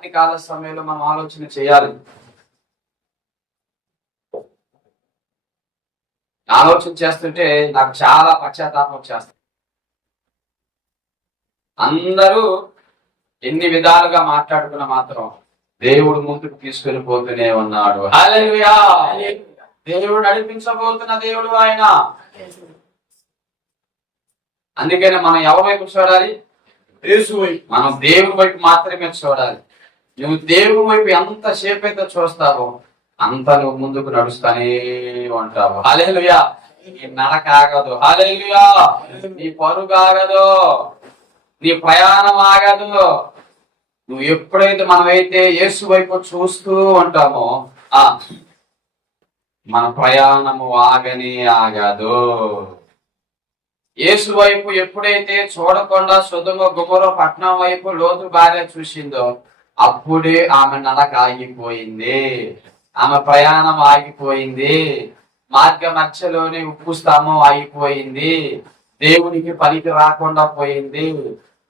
రాత్రి కాల సమయంలో మనం ఆలోచన చేయాలి. ఆలోచన చేస్తుంటే నాకు చాలా పశ్చాత్తాపం చేస్తుంది. అందరూ ఎన్ని విధాలుగా మాట్లాడుకున్న మాత్రం దేవుడు ముందుకు తీసుకుని పోతూనే ఉన్నాడు. హల్లెలూయా. దేవుడు నడిపించబోతున్న దేవుడు ఆయన. అందుకనే మనం ఎవరి వైపు చూడాలి? యేసు వైపు. మనం దేవుని వైపు మాత్రమే చూడాలి. నువ్వు దేవుని వైపు ఎంతసేపు అయితే చూస్తావో అంత నువ్వు ముందుకు నడుస్తానే ఉంటావు. హల్లెలూయా. నీ నడక ఆగదు. హల్లెలూయా. నీ పరుగు ఆగదు, నీ ప్రయాణం ఆగదు. నువ్వు ఎప్పుడైతే మనమైతే యేసు వైపు చూస్తూ ఉంటామో మన ప్రయాణము ఆగని ఆగదు. యేసు వైపు ఎప్పుడైతే చూడకుండా సొదొమ గొమొర పట్టణం వైపు లోతు భార్య చూసిందో అప్పుడే ఆమె నడక ఆగిపోయింది, ఆమె ప్రయాణం ఆగిపోయింది, మార్గ మధ్యలోనే ఉప్పు స్తంభం ఆగిపోయింది, దేవునికి పనికి రాకుండా పోయింది,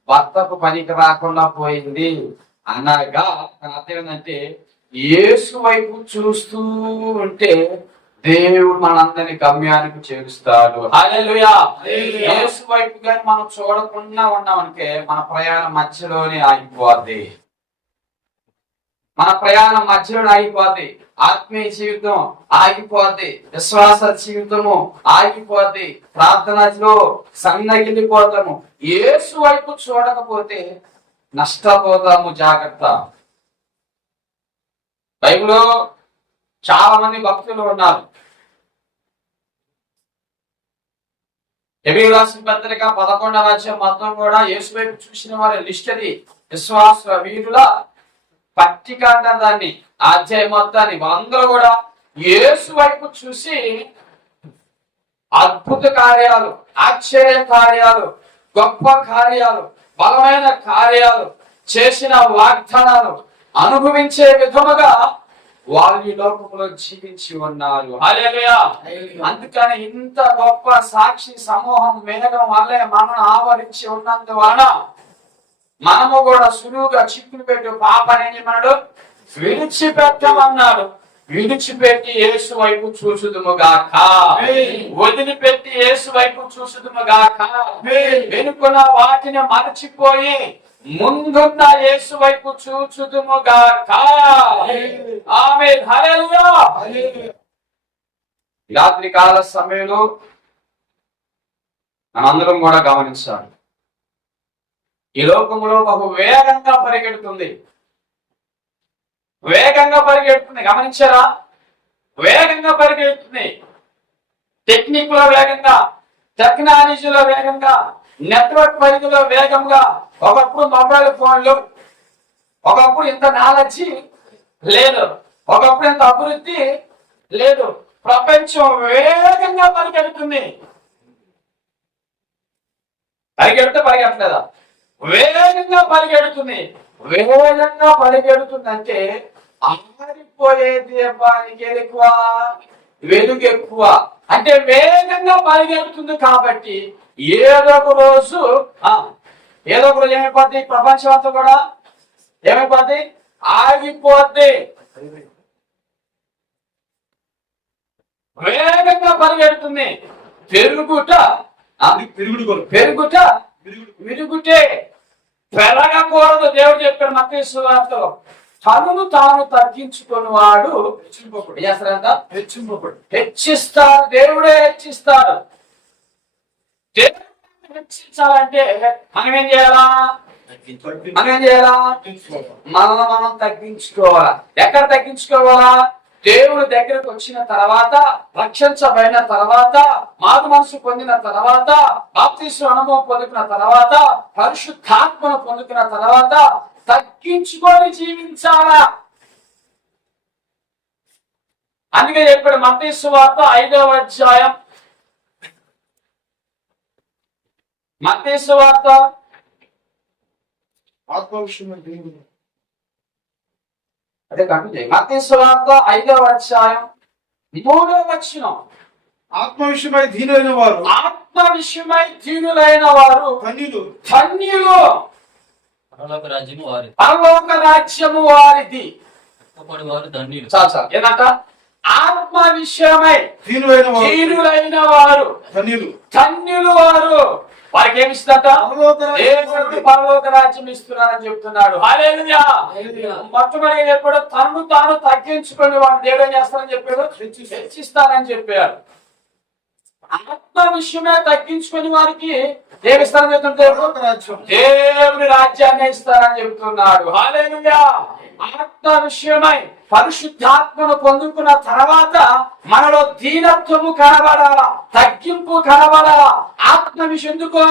భర్తకు పనికి రాకుండా పోయింది. అనగా అర్థం ఏంటంటే యేసు వైపు చూస్తూ ఉంటే దేవుడు మనందరినీ గమ్యానికి చేరుస్తాడు. హల్లెలూయా. యేసు వైపు కానీ మనం చూడకుండా ఉన్నామంటే మన ప్రయాణం మధ్యలోనే ఆగిపోద్ది. మన ప్రయాణం మధ్యలోనే ఆగిపోద్ది. ఆత్మీయ జీవితం ఆగిపోద్ది, విశ్వాస జీవితము ఆగిపోద్ది, ప్రార్థనలో సన్నగిల్లిపోతాము. యేసు వైపు చూడకపోతే నష్టపోతాము. జాగ్రత్త. బైబిల్లో చాలా మంది భక్తులు ఉన్నారు. హెబ్రీయులకు రాసిన పత్రిక 11వ అధ్యాయం మొత్తం కూడా యేసు వైపు చూసిన వారి లిస్ట్ అది. విశ్వాస వీరుల పట్టిక అంటారు దాన్ని. అధ్యాయం మొత్తాన్ని అందరూ కూడా యేసు వైపు చూసి అద్భుత కార్యాలు, ఆశ్చర్య కార్యాలు, గొప్ప కార్యాలు, బలమైన కార్యాలు, చేసిన వాగ్దానాలు అనుభవించే విధముగా వాళ్ళు ఈ లోకంలో జీవించి ఉన్నారు. హల్లెలూయా. అందుకని ఇంత గొప్ప సాక్షి సమూహం మేఘం వల్లే మనను ఆవరించి ఉన్నందువలన మనము కూడా సులువుగా చిక్కులు పెట్టు పాపని మనడు విడిచిపెట్టమన్నాడు. విడిచిపెట్టి యేసు వైపు చూసుదుముగాక, వదిలిపెట్టి యేసు వైపు చూసుదుముగాక, వెనుకున్న వాటిని మరచిపోయి ముందున్న యేసు వైపు చూచుదుముగాక. ఆమేన్. హల్లెలూయా. రాత్రి కాల సమయంలో మనందరం కూడా గమనించాలి. ఈ లోకంలో బహు వేగంగా పరిగెడుతుంది, వేగంగా పరిగెడుతుంది. గమనించారా? వేగంగా పరిగెడుతుంది. టెక్నిక్ లో వేగంగా, టెక్నాలజీలో వేగంగా, నెట్వర్క్ పరిధిలో వేగంగా. ఒకప్పుడు మొబైల్ ఫోన్లు, ఒకప్పుడు ఇంత నాలెడ్జి లేదు, ఒకప్పుడు ఇంత అభివృద్ధి లేదు. ప్రపంచం వేగంగా పరిగెడుతుంది. పరిగెట్టలేదా? వేగంగా పరిగెడుతుంది. వేగంగా పరిగెడుతుందంటే ఆరిపోయే దీపానికి ఎక్కువ వెలుగు ఎక్కువ. అంటే వేగంగా పరిగెడుతుంది కాబట్టి ఏదో ఒక రోజు ఏమైపోద్ది? ప్రపంచం అంతా కూడా ఏమైపోద్ది? ఆగిపోద్ది. వేగంగా పరిగెడుతుంది. పెరుగుట విరుగుటే పెరగకూడదు. దేవుడు చెప్పాడు మత్తయి సువార్తలో, తనను తాను తగ్గించుకుని వాడు హెచ్చిస్తాడు. దేవుడే హెచ్చిస్తాడు. హెచ్చించాలంటే మనం ఏం చేయాలా? మనల్ని మనం తగ్గించుకోవాలా. ఎక్కడ తగ్గించుకోవాలా? దేవుడు దగ్గరకు వచ్చిన తర్వాత, రక్షించబడిన తర్వాత, మారు మనసు పొందిన తర్వాత, బాప్తిస్మ అనుభవం పొందుకున్న తర్వాత, పరిశుద్ధాత్మను పొందుకున్న తర్వాత తగ్గించుకొని జీవించాలా. అందుకే చెప్పాడు మత్తయి సువార్త 5వ అధ్యాయం, మత్తయి సువార్త మత్తయి సువార్త 5వ అధ్యాయం 3వ వచనం. ఆత్మ విషయమై దీనులైన వారు, ఆత్మ విషయమై దీనులైన వారు ధన్యులు. పరలోక రాజ్యము వారిది, పరలోక రాజ్యము వారిది. కష్టపడి వారు ధన్యులు. చాలు ఏంటంట? ఆత్మ విషయమై దీనులైన వారు ధన్యులు. ధన్యులు వారు. వారికి ఏమి ఇస్తుందట? దేవుడు పరలోక రాజ్యం ఇస్తున్నారని చెప్తున్నాడు. హల్లెలూయా. మొట్టమొదటి ఎప్పుడు తనను తాను తగ్గించుకొని వాడు దేవుడు ఏం చేస్తారని చెప్పాడు? హెచ్చిస్తానని చెప్పాడు. ఆత్మ విషయమే తగ్గించుకొని వారికి ఏమిస్తారని చెప్తున్నాడు? దేవుడి రాజ్యాన్ని ఇస్తారని చెప్తున్నాడు. హల్లెలూయా. ఆత్మ విషయమై పరిశుద్ధాత్మను పొందుకున్న తర్వాత మనలో దీనత్వము కనబడాలా, తగ్గింపు కనబడాలా. ఆత్మ విషయం ఎందుకు?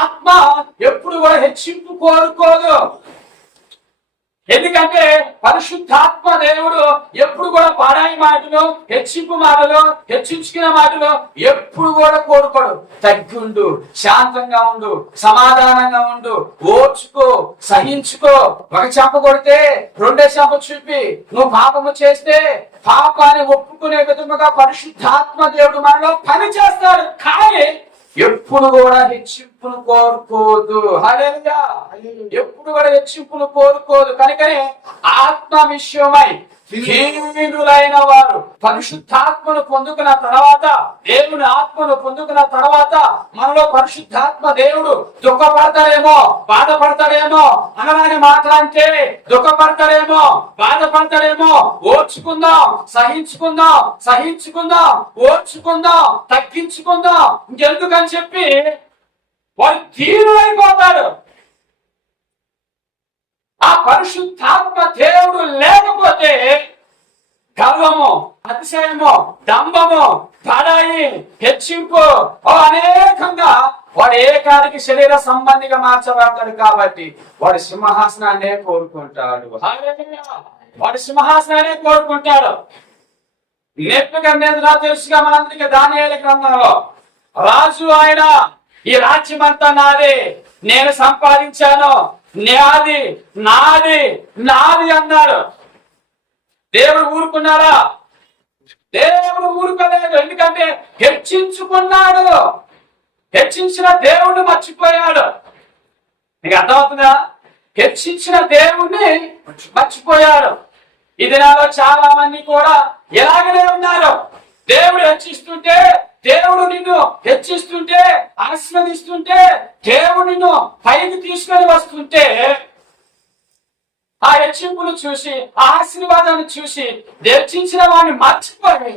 ఆత్మ ఎప్పుడు కూడా హెచ్చింపు కోరుకోదు. ఎందుకంటే పరిశుద్ధాత్మ దేవుడు ఎప్పుడు కూడా పరాయి మాటలు, హెచ్చింపు మాటలు, హెచ్చించుకునే మాటలు ఎప్పుడు కూడా కోరుకోడు. తగ్గుండు, శాంతంగా ఉండు, సమాధానంగా ఉండు, ఓర్చుకో, సహించుకో. ఒక చెంప కొడితే రెండే చెంప చూపి నువ్వు పాపము చేస్తే పాపాన్ని ఒప్పుకునే విధముగా పరిశుద్ధాత్మ దేవుడు మనలో పని చేస్తాడు. కానీ ఎప్పుడు కూడా హెచ్చింపును కోరుకోదు. హల్లెలూయా. ఎప్పుడు కూడా హెచ్చింపును కోరుకోదు. కనుకనే ఆత్మ విషయమై దీనులైన వారు పరిశుద్ధాత్మను పొందుకున్న తర్వాత, దేవుని ఆత్మను పొందుకున్న తర్వాత మనలో పరిశుద్ధాత్మ దేవుడు దుఃఖపడతాడేమో, బాధపడతాడేమో, అనరాని మాట్లాడితే దుఃఖపడతాడేమో, బాధపడతాడేమో, ఓర్చుకుందాం, సహించుకుందాం, ఓర్చుకుందాం, తగ్గించుకుందాం. ఇంకెందుకని చెప్పి వాడు దీనులైపోతాడు. ఆ పరిశుద్ధాత్మ దేవుడు లేకపోతే గర్వము, అతిశయము, డంబము, బడాయి, హెచ్చింపు అనేకంగా వాడు ఏకానికి శరీర సంబంధిగా మార్చబడతాడు. కాబట్టి వాడు సింహాసనాన్నే కోరుకుంటాడు. వాడు సింహాసనాన్నే కోరుకుంటాడు. నెప్పుకద్నెజరు తెలుసుగా మనందరికీ దానియేలు గ్రంథంలో రాజు ఆయన, ఈ రాజ్యం అంతా నాదే, నేను సంపాదించాను, నాది నాది నాది అన్నాడు. దేవుడు ఊరుకున్నాడా? దేవుడు ఊరుకోలేదు. ఎందుకంటే హెచ్చించుకున్నాడు. హెచ్చించిన దేవుడిని మర్చిపోయాడు. నీకు అర్థమవుతుందా? హెచ్చించిన దేవుణ్ణి మర్చిపోయాడు. ఈ దినాల్లో చాలా మంది కూడా ఎలాగనే ఉన్నారు. దేవుడు హెచ్చిస్తుంటే, దేవుడు నిన్ను హెచ్చిస్తుంటే, ఆశీర్వదిస్తుంటే, దేవుడు నిన్ను పైకి తీసుకొని వస్తుంటే ఆ హెచ్చింపును చూసి, ఆ ఆశీర్వాదాన్ని చూసి హెచ్చించిన వాడిని మర్చిపోయి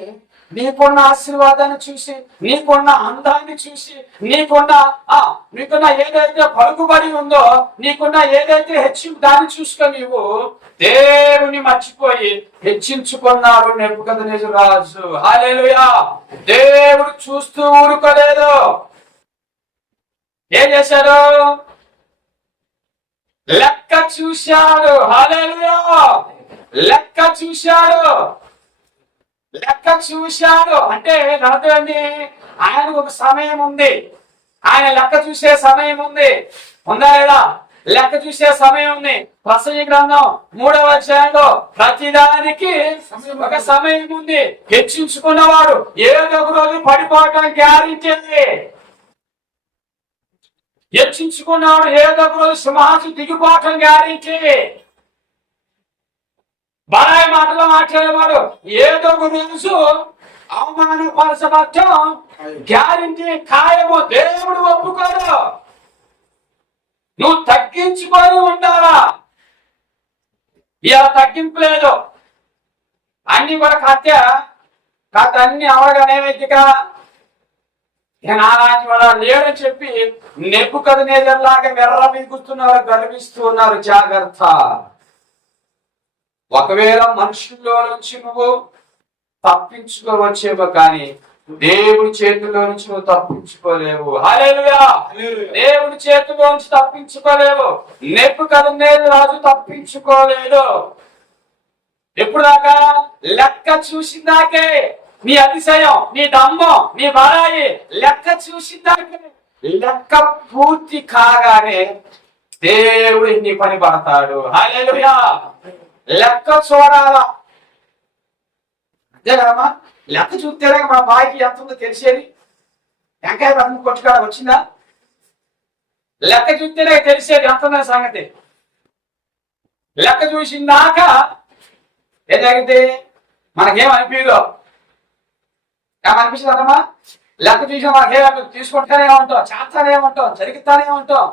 నీకున్న ఆశీర్వాదాన్ని చూసి, నీకున్న అందాన్ని చూసి, నీకున్న ఏదైతే పలుకుబడి ఉందో, నీకున్న ఏదైతే హెచ్చింపు దాన్ని చూసుకొని నీవు దేవుని మర్చిపోయి హెచ్చించుకున్నాడు నెబుకద్నెజరు రాజు. హల్లెలూయా. దేవుడు చూస్తూ ఊరుకోలేదు. ఏం చేశాడు? లెక్క చూశాడు. హల్లెలూయా. లెక్క చూశాడు అంటే అర్థం ఏంటి? ఆయనకు ఒక సమయం ఉంది. ఆయన లెక్క చూసే సమయం ఉంది. ఉందా లేదా? లెక్క చూసే సమయం ఉంది. ప్రసంగి గ్రంథం 3వ అధ్యాయంలో ప్రతిదానికి ఒక సమయం ఉంది. హెచ్చించుకున్నవాడు ఏదో ఒక రోజు పడిపోవటం గ్యారెంటీ. హెచ్చించుకున్నవాడు ఏదో ఒక రోజు సింహాసనం దిగిపోవటం గ్యారెంటీ. బరాయి మాటలు మాట్లాడేవాడు ఏదో ఒక రోజు అవమానపరచబట్టం గ్యారెంటీ, ఖాయము. దేవుడు ఒప్పుకోడు. నువ్వు తగ్గించుకొని ఉండాలా. ఇలా తగ్గింపు లేదు. అన్ని కూడా కథ అన్ని అవగానే వెతికా నాలాంటి వాడు లేడని చెప్పి నెబుకద్నెజరు లాగా వెర్ర మిగుతున్నారు, గర్విస్తూ ఉన్నారు. జాగ్రత్త. ఒకవేళ మనుషుల్లో నుంచి నువ్వు తప్పించుకోవచ్చేమో, కానీ దేవుడి చేతిలో నుంచి నువ్వు తప్పించుకోలేవు. హల్లెలూయా. దేవుడి చేతిలో నుంచి తప్పించుకోలేవు. నెబుకద్నెజరు రాజు తప్పించుకోలేదు. ఎప్పుడు దాకా? లెక్క చూసిందాకే. నీ అతిశయం, నీ దమ్మం, నీ బడాయి లెక్క చూసిందాకే. లెక్క పూర్తి కాగానే దేవుడు నీ పని పడతాడు. హల్లెలూయా. లెక్క చూడాలా. అంతే కదమ్మా. లెక్క చూస్తేనే మా బాయికి ఎంత ఉందో తెలిసేది. వెంకాయ పట్నం కొట్టుకాడ వచ్చిందా? లెక్క చూస్తేనే తెలిసేది ఎంత ఉందనే సంగతి. లెక్క చూసిందాక ఏం జరిగింది? మనకేం అనిపించదు. ఏమనిపిస్తుందమ్మా? లెక్క చూసిన మనకేం తీసుకుంటానే ఉంటాం, చేస్తానే ఉంటాం, జరుగుతానే ఉంటాం.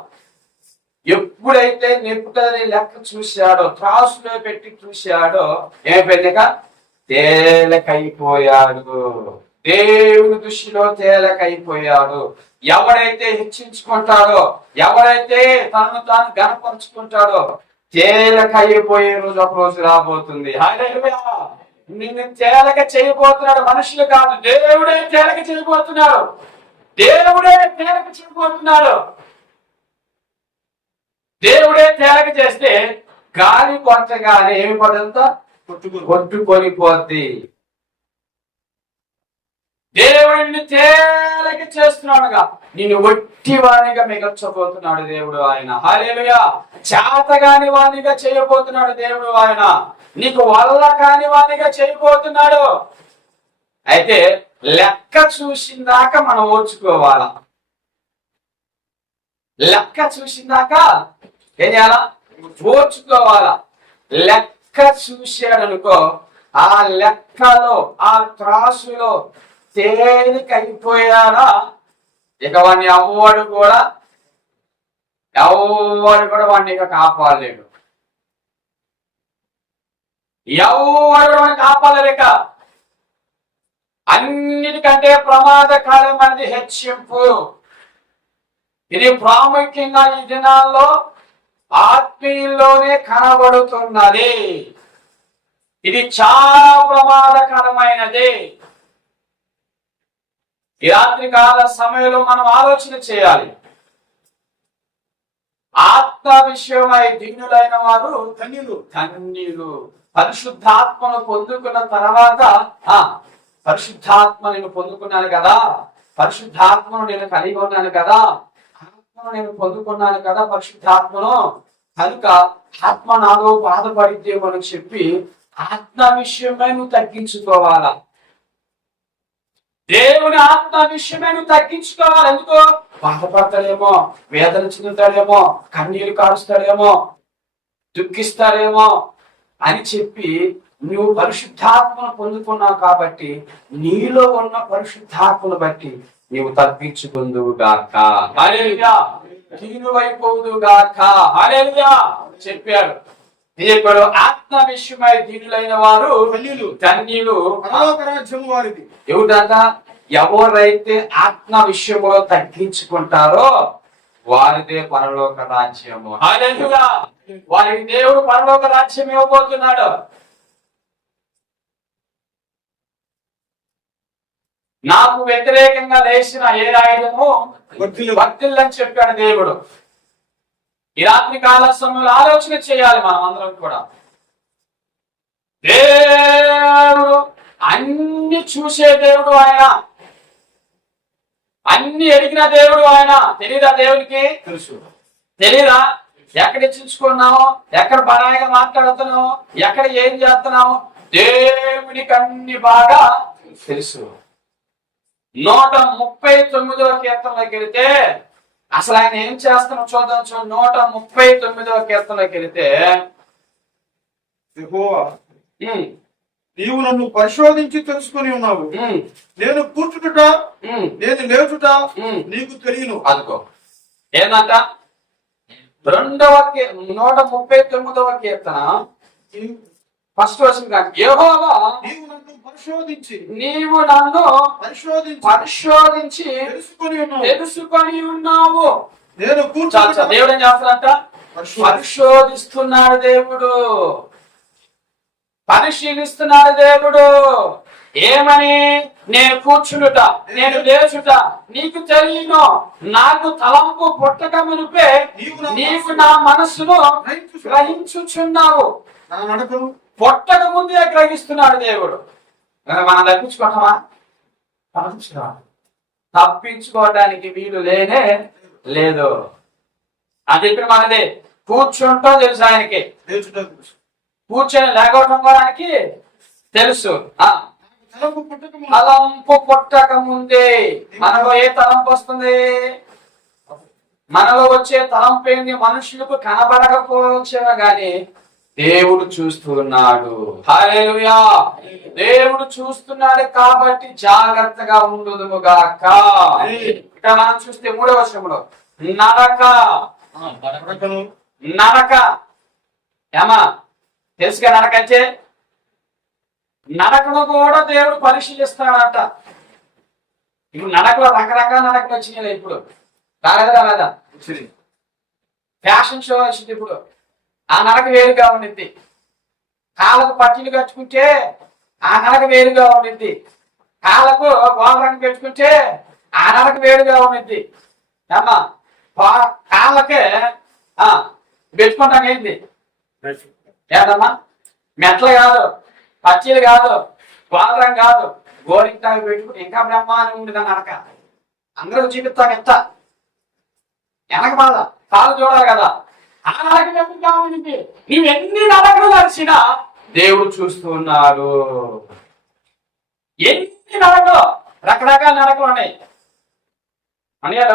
ఎప్పుడైతే నెప్పుడని లెక్క చూశాడో, త్రాసులో పెట్టి చూశాడో ఏమైపోయిందిక? తేలికైపోయాడు. దేవుని దృష్టిలో తేలికైపోయాడు. ఎవరైతే హెచ్చించుకుంటాడో, ఎవరైతే తనను తాను గనపరుచుకుంటాడో తేలికైపోయే రోజు ఒక రోజు రాబోతుంది. హల్లెలూయా! నిన్ను తేలిక చేయబోతున్నాడు, మనుషులు కాదు. దేవుడే తేలిక చేయబోతున్నాడు. దేవుడే తేలిక చేయబోతున్నాడు. దేవుడే తేలిక చేస్తే గాలి కొట్టగానే ఏమి పడంతా కొట్టుకొని పోద్ది. దేవుడిని తేలిక చేస్తున్నాడుగా నిన్ను ఒట్టి వాణిగా మిగల్చబోతున్నాడు దేవుడు ఆయన. హల్లెలూయా! చేతగాని వాణిగా చేయబోతున్నాడు దేవుడు ఆయన. నీకు వల్ల కాని వాణిగా చేయబోతున్నాడు. అయితే లెక్క చూసిందాక మనం ఓర్చుకోవాలా. లెక్క చూసిందాక ఏం చేయాలా? ఓర్చుకోవాలా. లెక్క చూశాడనుకో, ఆ లెక్కలో, ఆ త్రాసులో తేలికైపోయాడా, ఇక వాడిని ఎవడు కూడా వాడిని ఇక కాపాడలేడు. ఎవడు వాడిని కాపాడలేక అన్నిటికంటే ప్రమాదకరమైనది హెచ్చింపు. ఇది ప్రాముఖ్యంగా ఈ దినాల్లో ఆత్మీయుల్లోనే కనబడుతున్నది. ఇది చాలా ప్రమాదకరమైనది. ఈ రాత్రి కాల సమయంలో మనం ఆలోచన చేయాలి. ఆత్మ విషయమై దీనులైన వారు ధన్యులు. పరిశుద్ధాత్మను పొందుకున్న తర్వాత పరిశుద్ధాత్మ నేను పొందుకున్నాను కదా, పరిశుద్ధాత్మను నేను కలిగి ఉన్నాను కదా, ఆత్మను నేను పొందుకున్నాను కదా, పరిశుద్ధాత్మను కనుక ఆత్మ నాలో బాధపడిద్దేమని చెప్పి ఆత్మ విషయమై నువ్వు తగ్గించుకోవాలా. దేవుని ఆత్మ విషయమే నువ్వు తగ్గించుకోవాలి. ఎందుకో? బాధపడతాడేమో, వేదన చెందుతాడేమో, కన్నీరు కారుస్తాడేమో, దుఃఖిస్తాడేమో అని చెప్పి నువ్వు పరిశుద్ధాత్మను పొందుకున్నావు కాబట్టి నీలో ఉన్న పరిశుద్ధాత్మను బట్టి నీవు తగ్గించుకుందువు గాక. హల్లెలూయా! దీనువైపోదు గాక. హల్లెలూయా! చెప్పాడు. చెప్పాడు ఆత్మ విషయమై దీనులైన వారు ధన్యులు, పరలోక రాజ్యం వారిది. ఎవరంట? ఎవరైతే ఆత్మ విషయంలో తగ్గించుకుంటారో వారిదే పరలోక రాజ్యము. హల్లెలూయా! వారికి దేవుడు పరలోక రాజ్యం ఇవ్వబోతున్నాడు. నాకు వ్యతిరేకంగా లేచిన ఏ ఆయుధము వర్తిల్లని చెప్పాడు దేవుడు. ఈ రాత్రి కాల సమయంలో ఆలోచన చేయాలి మనం అందరం కూడా. దేవుడు అన్ని చూసే దేవుడు ఆయన, అన్ని ఎరిగిన దేవుడు ఆయన. తెలీదా దేవుడికి? తెలుసు. తెలీదా? ఎక్కడ ఇచ్చించుకున్నావు, ఎక్కడ పరాయిగా మాట్లాడుతున్నావు, ఎక్కడ ఏం చేస్తున్నావు, దేవుడికి అన్ని బాగా తెలుసు. 139వ కీర్తనలోకి వెళితే అసలు ఆయన ఏం చేస్తానో చూద్దాం. 139వ కీర్తనలోకి వెళితే యెహోవా, నీవు నన్ను పరిశోధించి తెలుసుకొని ఉన్నావు. నేను కూర్చుట, నేను లేచుట నీకు తెలియను. అనుకో ఏందంట? 139వ కీర్తన ఫస్ట్ వర్షన్ కాదు. యెహోవా, నీవు నన్ను పరిశోధించి తెలుసుకొని ఉన్నావు. నేను దేవుడు ఏం చేస్తాడంట? పరిశోధిస్తున్నాడు దేవుడు, పరిశీలిస్తున్నాడు దేవుడు. ఏమని? నేను కూర్చుండుట, నేను లేచుట నీకు తెలియను. నాకు తలంపు పుట్టక మునుపే నీవు నా మనస్సును గ్రహించుచున్నావు. నా నడకను పుట్టక ముందే గ్రహిస్తున్నాడు దేవుడు. మనం తప్పించుకుంటామా? తప్పించుకోవడానికి వీలు లేనే లేదు. అది చెప్పిన మనదే. కూర్చుంటాం తెలుసు ఆయనకి, కూర్చొని లేకపోవడం కూడా ఆయనకి తెలుసు. తలంపు పుట్టక ముందే మనలో ఏ తలంపు వస్తుంది? మనలో వచ్చే తలంపు ఏంది? మనుషులకు కనబడకపోవచ్చేమో గాని దేవుడు చూస్తున్నాడు. హల్లెలూయా. దేవుడు చూస్తున్నాడు కాబట్టి జాగ్రత్తగా ఉండుదుము గాక. ఇక్కడ మనం చూస్తే 3వ వచనంలో నరక నరకను నరక ఏమా తెలుసుగా నరక అంటే నరకను కూడా దేవుడు పరిశీలిస్తాడట. ఇప్పుడు నరకలో రకరకాల నరకలు వచ్చినాయి. ఇప్పుడు రాలేదా ఫ్యాషన్ షో వచ్చింది. ఇప్పుడు ఆ నరక వేరుగా ఉండింది. కాళ్ళకు పట్టీలు కట్టుకుంటే ఆ నరక వేరుగా ఉండింది. కాళ్ళకు గోమరంగు పెట్టుకుంటే ఆ నరక వేరుగా ఉండింది. అమ్మా కాళ్ళకే పెట్టుకుంటాం ఏంటి ఏదమ్మా మెట్లు కాదు, పచ్చీలు కాదు, గోమరం కాదు, గోరింటాకు పెట్టుకుని ఇంకా బ్రహ్మాన్ని ఉండేది నరక. అందరూ చూపిస్తాం ఎంత వెనక బాధ కాలు చూడాలి కదా. ఆ నరక వెంబడిగా ఉండింది. నువ్వెన్ని నరకలు కలిసినా దేవుడు చూస్తూ ఉన్నాడు. ఎన్ని నరకలు రకరకాల నరకలు ఉన్నాయి అనియా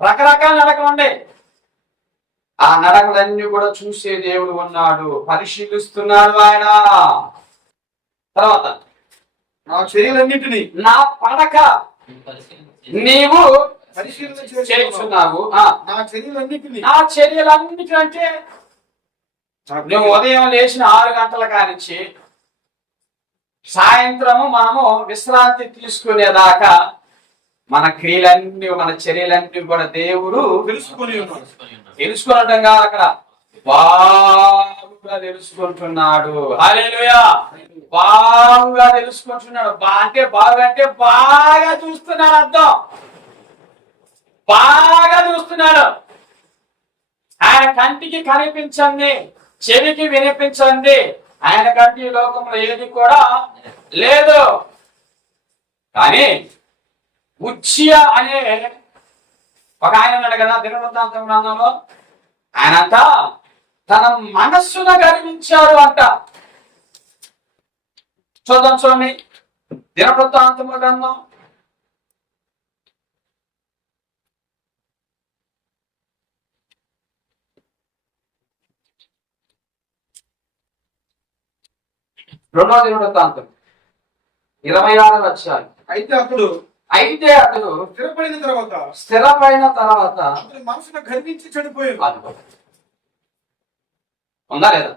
రకరకాల నరకలు ఉన్నాయి. ఆ నరకలన్నీ కూడా చూసే దేవుడు ఉన్నాడు, పరిశీలిస్తున్నాడు ఆయన. తర్వాత నా చర్యలన్నింటినీ నా పడక నీవు పరిశీలన చేస్తున్నావు. నా చర్యలన్నింటినీ నా చర్యలన్నిటికంటే నువ్వు ఉదయం లేచిన 6 గంటల కానించి సాయంత్రము మనము విశ్రాంతి తీసుకునేదాకా మన క్రియలన్నీ మన చర్యలన్నీ కూడా దేవుడు తెలుసుకొని ఉన్నాడు. తెలుసుకునటం కాదు, అక్కడ బాగుగా తెలుసుకుంటున్నాడు. హల్లెలూయా. బాగుగా తెలుసుకుంటున్నాడు. అంటే బాగా చూస్తున్నాడు అర్థం. బాగా చూస్తున్నాడు. ఆయన కంటికి కనిపించండి, చెవికి వినిపించండి. ఆయన కంటి ఈ లోకంలో ఏది కూడా లేదు. కానీ ఉజ్జియా అనే ఒక ఆయన ఉన్నాడు కదా దినవృత్తాంతం గ్రంథంలో. ఆయనంట తన మనస్సును గర్వించాడు అంట. చూడండి దినవృత్తాంతం గ్రంథం 2వ దినవృత్తాంతం 26వ అధ్యాయం. అయితే అతడు స్థిరపడిన తర్వాత అతని మనసును గర్వించి చెడిపోయాడు. ఉందా లేదా?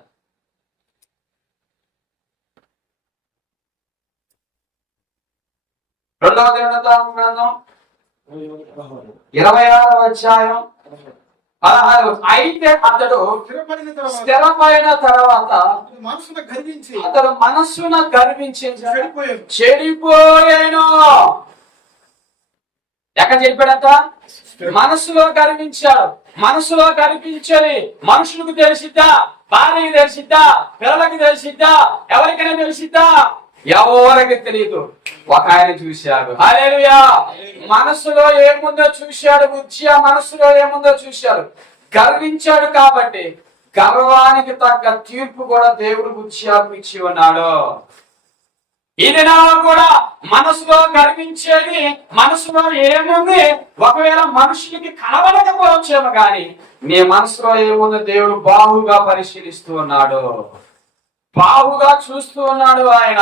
రెండవ దినవృత్తాంతం గ్రంథం 26వ అధ్యాయం 16. అయితే అతడు స్థిరపడిన తర్వాత అతడు మనస్సును గర్వించి చెడిపోయాను. ఎక్కడ చెడిపోయాడంట? మనస్సులో గర్వించాడు. మనస్సులో గర్వించని మనుషులకు తెలిసిద్దా? భార్యకి తెలిసిద్దా? పిల్లలకి తెలిసిద్దా? ఎవరికైనా తెలిసిద్దా? ఎవరికి తెలియదు. ఒక ఆయన చూశాడు. హల్లెలూయా. మనస్సులో ఏముందో చూశాడు. ఉజ్జియా మనస్సులో ఏముందో చూశాడు. గర్వించాడు కాబట్టి గర్వానికి తగ్గ తీర్పు కూడా దేవుడు ఉజ్జియాకు ఇచ్చి ఉన్నాడు. ఈ దినాల్లో కూడా మనసులో గర్వించేది మనసులో ఏముంది ఒకవేళ మనుషులకి కనబడకపోవచ్చేమో కానీ నీ మనసులో ఏముంది దేవుడు బాహుగా పరిశీలిస్తూ ఉన్నాడు, బాహుగా చూస్తూ ఉన్నాడు ఆయన.